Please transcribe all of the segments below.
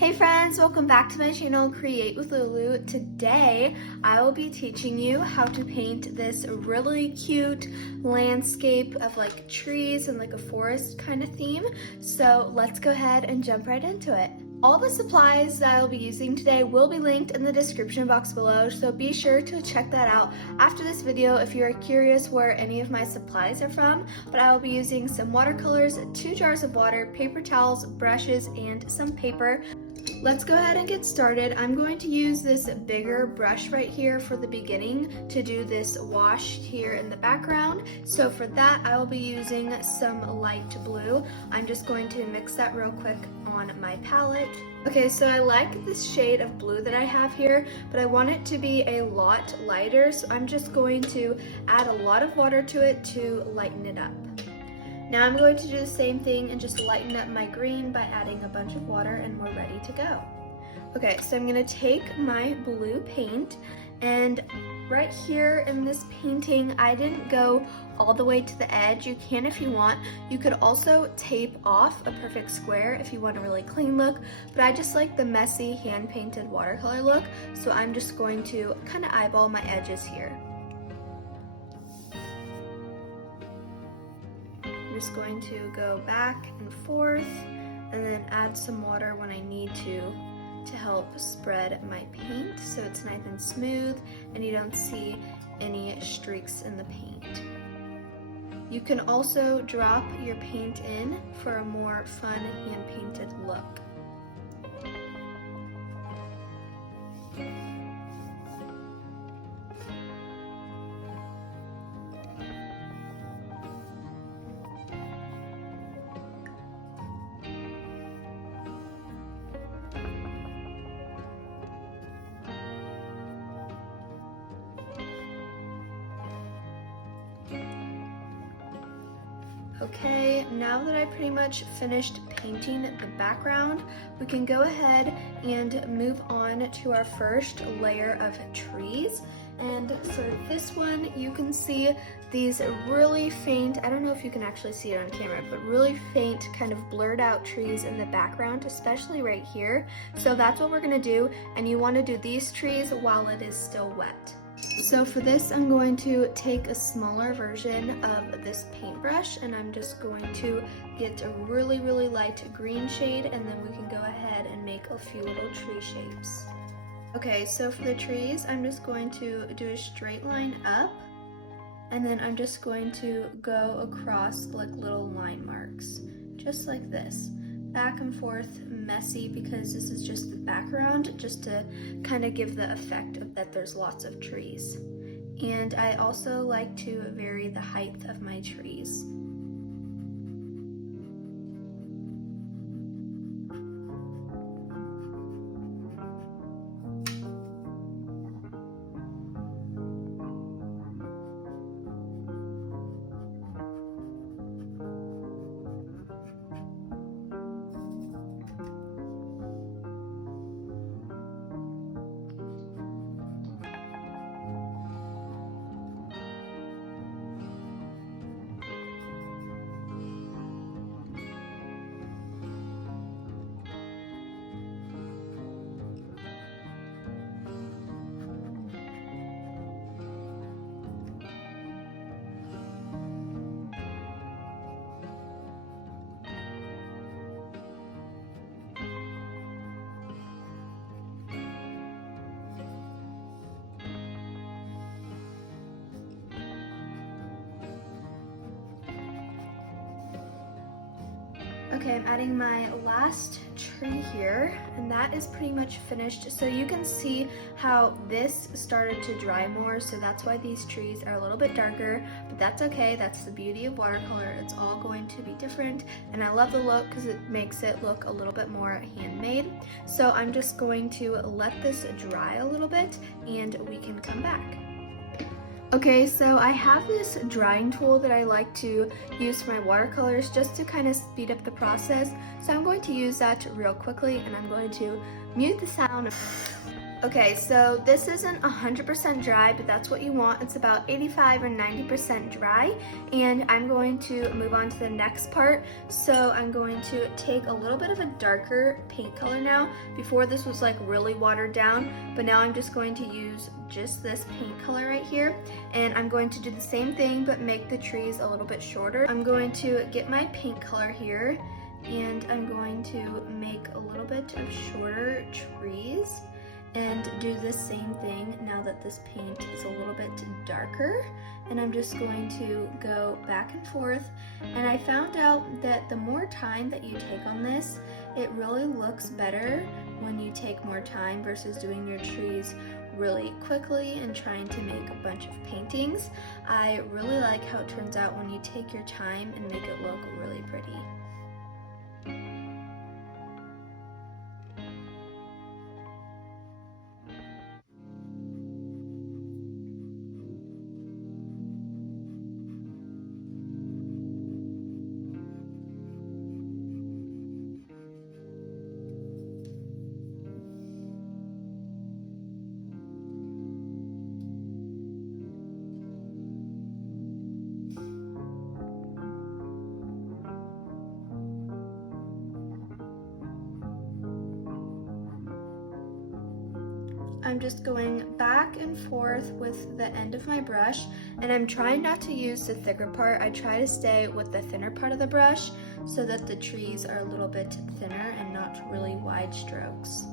Hey friends, welcome back to my channel, Create with Lulu. Today, I will be teaching you how to paint this really cute landscape of like trees and like a forest kind of theme. So let's go ahead and jump right into it. All the supplies that I'll be using today will be linked in the description box below, so be sure to check that out after this video if you're curious where any of my supplies are from. But I will be using some watercolors, 2 jars of water, paper towels, brushes, and some paper. Let's go ahead and get started. I'm going to use this bigger brush right here for the beginning to do this wash here in the background. So for that, I will be using some light blue. I'm just going to mix that real quick on my palette. Okay, so I like this shade of blue that I have here, but I want it to be a lot lighter, so I'm just going to add a lot of water to it to lighten it up. Now I'm going to do the same thing and just lighten up my green by adding a bunch of water, and we're ready to go. Okay, so I'm gonna take my blue paint, and right here in this painting, I didn't go all the way to the edge. You can if you want. You could also tape off a perfect square if you want a really clean look, but I just like the messy hand-painted watercolor look, so I'm just going to kind of eyeball my edges here. I'm just going to go back and forth and then add some water when I need to help spread my paint so it's nice and smooth and you don't see any streaks in the paint. You can also drop your paint in for a more fun hand-painted look. Okay, now that I pretty much finished painting the background, we can go ahead and move on to our first layer of trees. And for this one, you can see these really faint, I don't know if you can actually see it on camera, but really faint kind of blurred out trees in the background, especially right here. So that's what we're gonna do, and you wanna do these trees while it is still wet. So for this, I'm going to take a smaller version of this paintbrush, and I'm just going to get a really light green shade, and then we can go ahead and make a few little tree shapes. Okay, so for the trees, I'm just going to do a straight line up, and then I'm just going to go across like little line marks, just like this. Back and forth, messy, because this is just the background, just to kind of give the effect of that there's lots of trees. And I also like to vary the height of my trees. Okay, I'm adding my last tree here, and that is pretty much finished. So you can see how this started to dry more, so that's why these trees are a little bit darker, but that's okay. That's the beauty of watercolor. It's all going to be different, and I love the look because it makes it look a little bit more handmade. So I'm just going to let this dry a little bit, and we can come back. Okay, so I have this drying tool that I like to use for my watercolors just to kind of speed up the process. So I'm going to use that real quickly, and I'm going to mute the sound. Okay, so this isn't 100% dry, but that's what you want. It's about 85 or 90% dry, and I'm going to move on to the next part. So I'm going to take a little bit of a darker paint color now. Before this was like really watered down, but now I'm just going to use just this paint color right here, and I'm going to do the same thing but make the trees a little bit shorter. I'm going to get my paint color here, and I'm going to make a little bit of shorter trees and do the same thing now that this paint is a little bit darker. And I'm just going to go back and forth. And I found out that the more time that you take on this, it really looks better when you take more time versus doing your trees really quickly and trying to make a bunch of paintings. I really like how it turns out when you take your time and make it look really pretty. I'm just going back and forth with the end of my brush, and I'm trying not to use the thicker part. I try to stay with the thinner part of the brush so that the trees are a little bit thinner and not really wide strokes.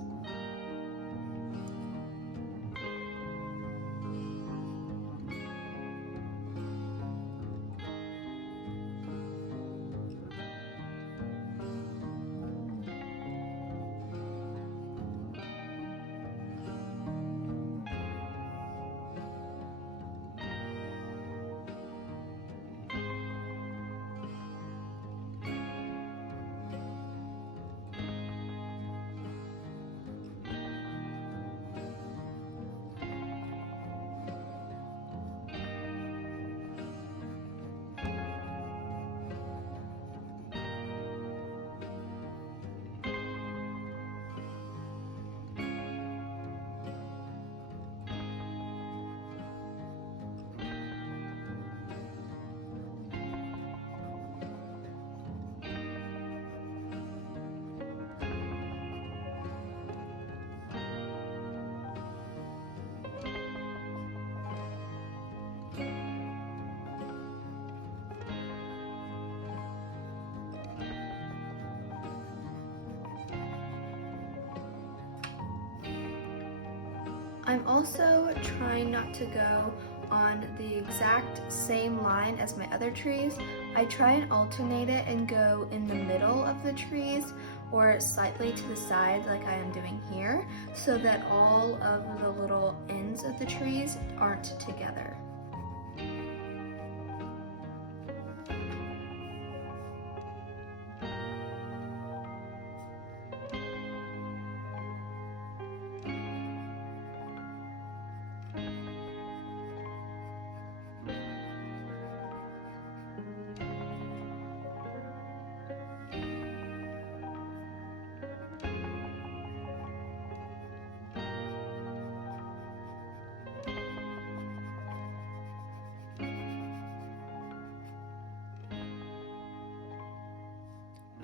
I'm also trying not to go on the exact same line as my other trees. I try and alternate it and go in the middle of the trees or slightly to the side like I am doing here, so that all of the little ends of the trees aren't together.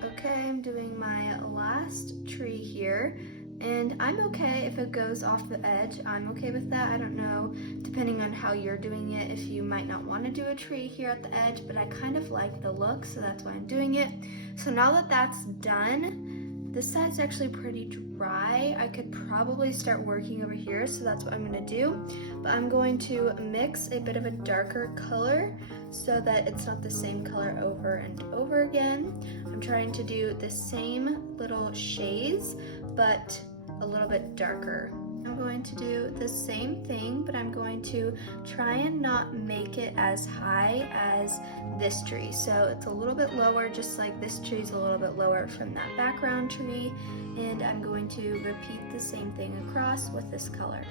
Okay, I'm doing my last tree here, and I'm okay if it goes off the edge. I'm okay with that. I don't know, depending on how you're doing it, if you might not want to do a tree here at the edge, but I kind of like the look, so that's why I'm doing it. So now that that's done, this side's actually pretty dry. I could probably start working over here, so that's what I'm gonna do. But I'm going to mix a bit of a darker color so that it's not the same color over and over again. I'm trying to do the same little shades, but a little bit darker. I'm going to do the same thing, but I'm going to try and not make it as high as this tree. So it's a little bit lower, just like this tree is a little bit lower from that background tree. And I'm going to repeat the same thing across with this color.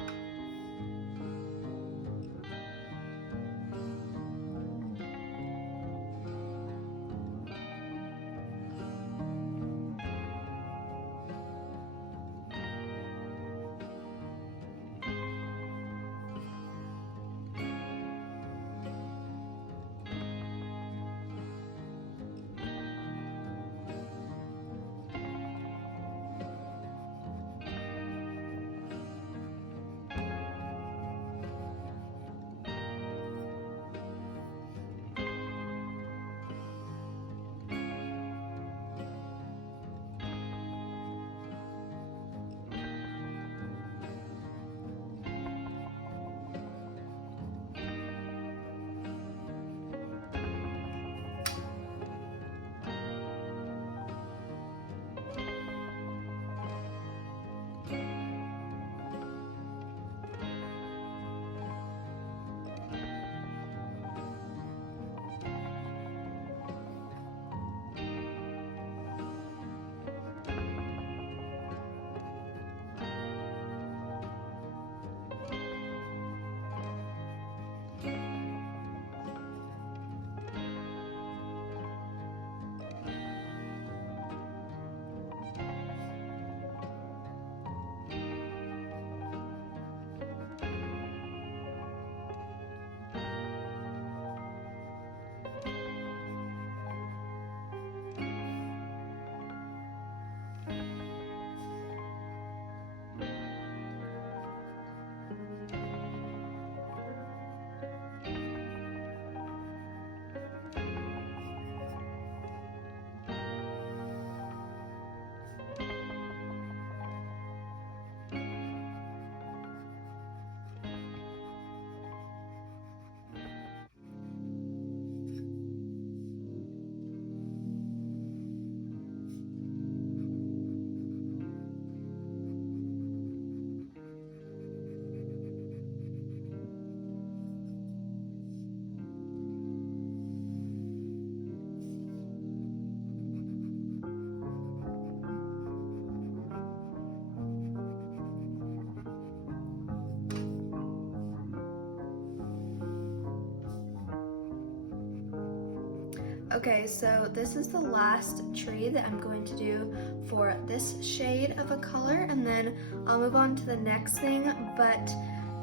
Okay, so this is the last tree that I'm going to do for this shade of a color, and then I'll move on to the next thing. But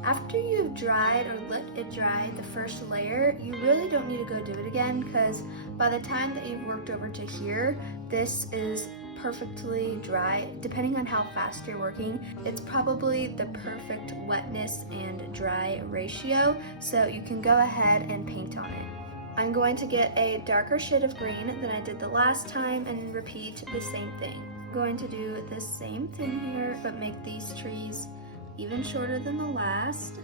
after you've dried or let it dry the first layer, you really don't need to go do it again, because by the time that you've worked over to here, this is perfectly dry. Depending on how fast you're working, it's probably the perfect wetness and dry ratio, so you can go ahead and paint on it. I'm going to get a darker shade of green than I did the last time and repeat the same thing. I'm going to do the same thing here, but make these trees even shorter than the last.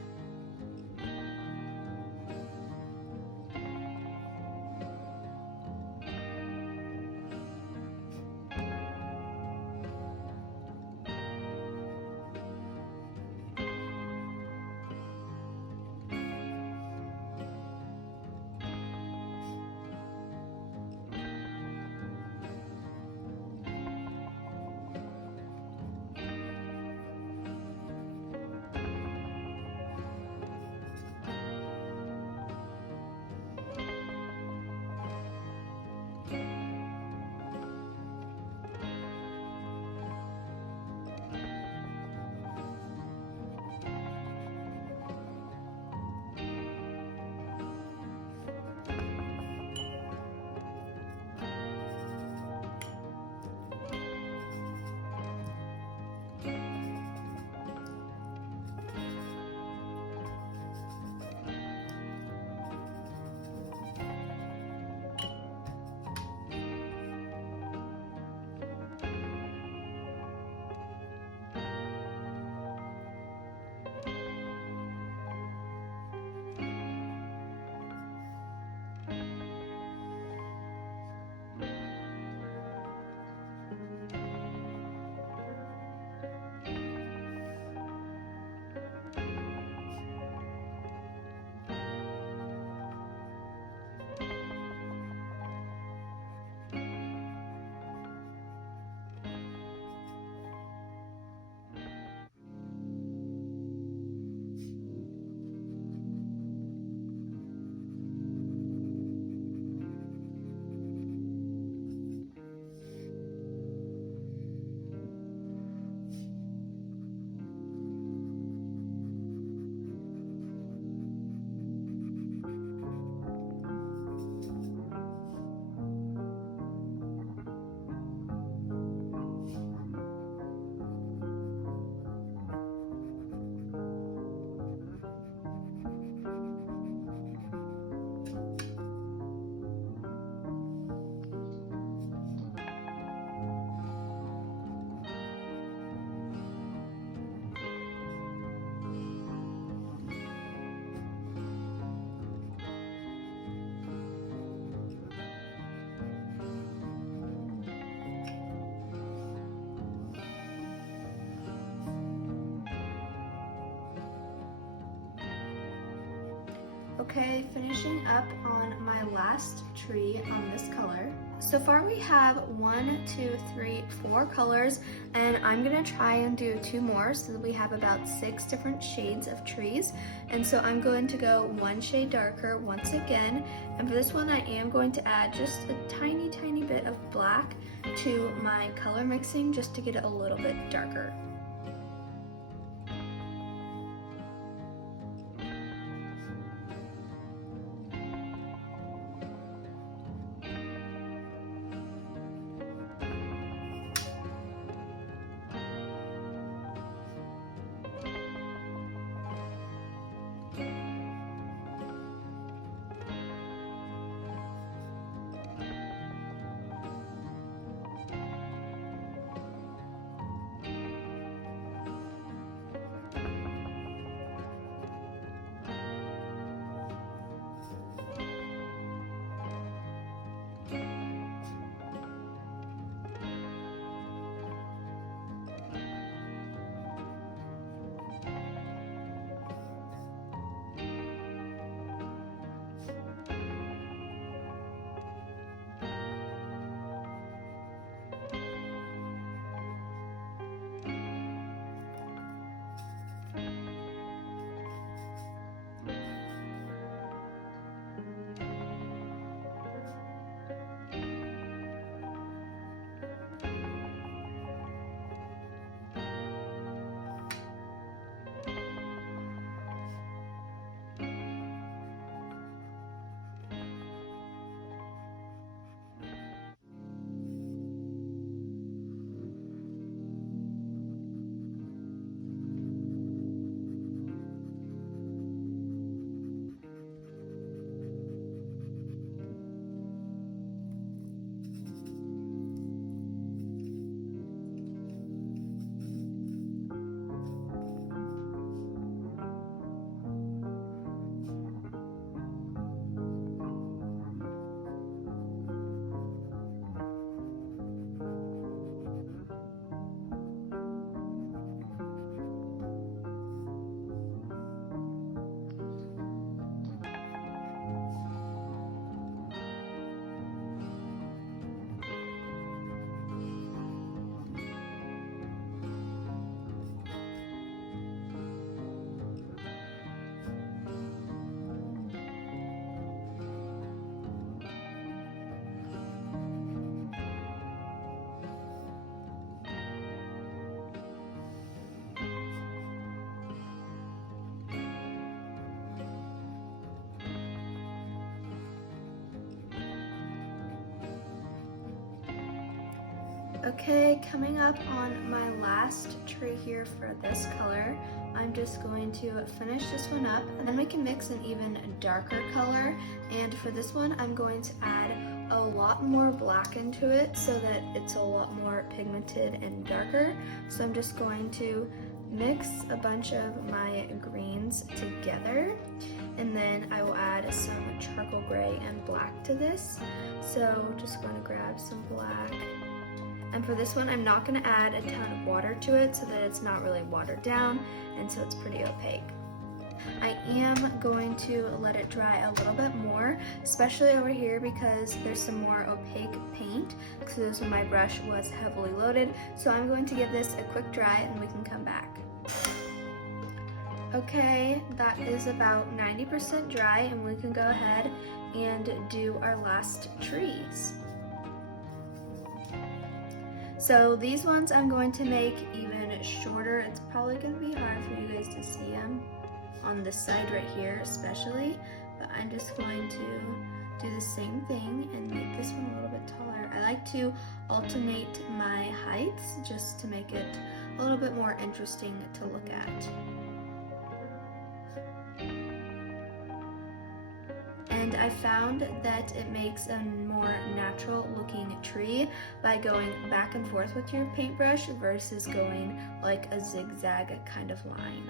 Okay, finishing up on my last tree on this color. So far we have 1, 2, 3, 4 colors, and I'm gonna try and do 2 more so that we have about 6 different shades of trees. And so I'm going to go 1 shade darker once again, and for this one I am going to add just a tiny bit of black to my color mixing just to get it a little bit darker. Okay, coming up on my last tree here for this color, I'm just going to finish this one up, and then we can mix an even darker color. And for this one, I'm going to add a lot more black into it so that it's a lot more pigmented and darker. So I'm just going to mix a bunch of my greens together, and then I will add some charcoal gray and black to this. So just going to grab some black. And for this one, I'm not going to add a ton of water to it so that it's not really watered down and so it's pretty opaque. I am going to let it dry a little bit more, especially over here because there's some more opaque paint because my brush was heavily loaded. So I'm going to give this a quick dry and we can come back. Okay, that is about 90% dry, and we can go ahead and do our last trees. So these ones I'm going to make even shorter. It's probably going to be hard for you guys to see them on this side right here especially, but I'm just going to do the same thing and make this one a little bit taller. I like to alternate my heights just to make it a little bit more interesting to look at. And I found that it makes a more natural looking tree by going back and forth with your paintbrush versus going like a zigzag kind of line.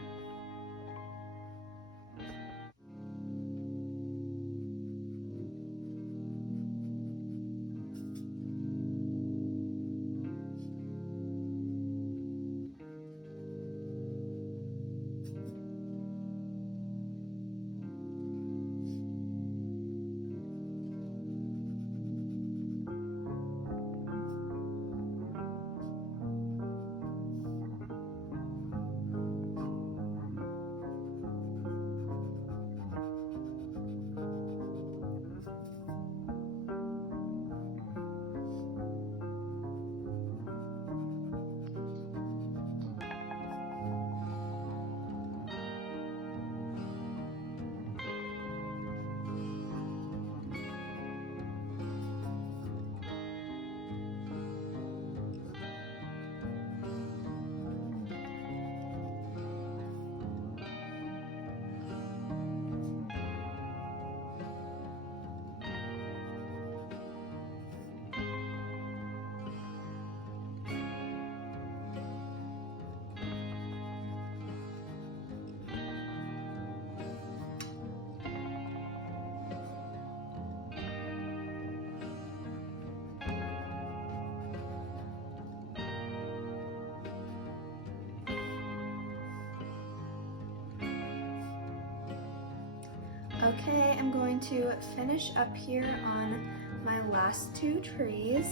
Okay, I'm going to finish up here on my last two trees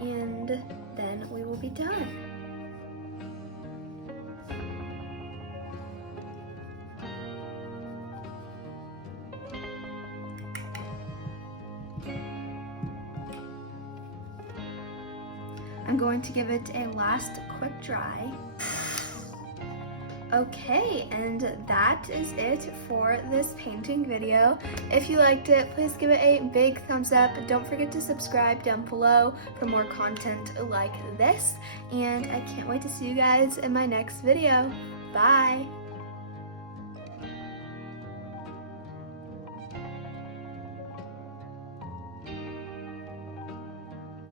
and then we will be done. I'm going to give it a last quick dry. Okay, and that is it for this painting video. If you liked it, please give it a big thumbs up. Don't forget to subscribe down below for more content like this. And I can't wait to see you guys in my next video. Bye!